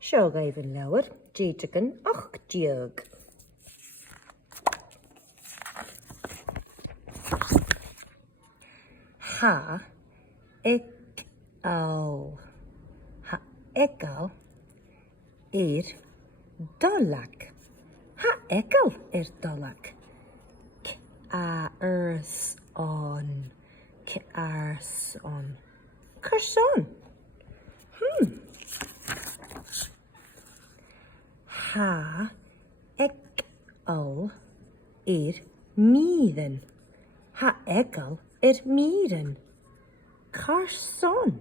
Seo gaibh an leabhar, Dèideagan 80. Ha egal. Ha egal dolag. Ha egal dolag. Cars on. Carson. Ha egal míðan. Ha egal míðan. Carson.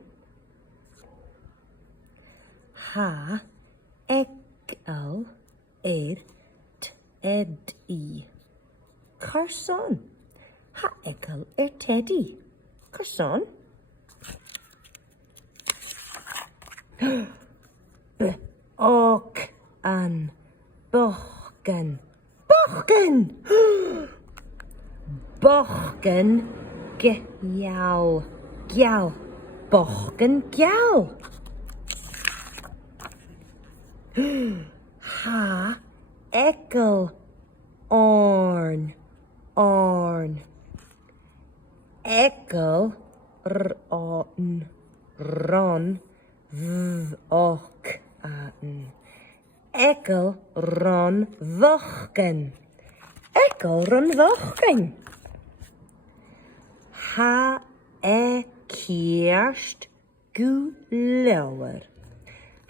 Ha egal teddy. Carson. Ha egal teddy. Carson. An bochgan. Bochgan! Bochgan gial. Gial. Bochgan gial. Ha egal orn. Orn. Egal ron an. Egal ron vochgan. Egal ron vochgan. Ha kjerst gulauer.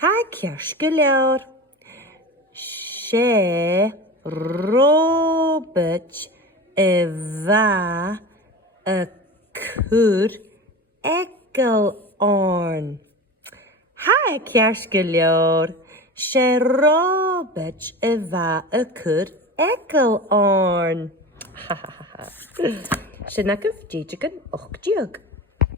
Ha kjerst gulauer. She robert va kur egal orn. Ha kjerst gulauer. She robert va kur egal orn. Sinnacah Dèideagan 80.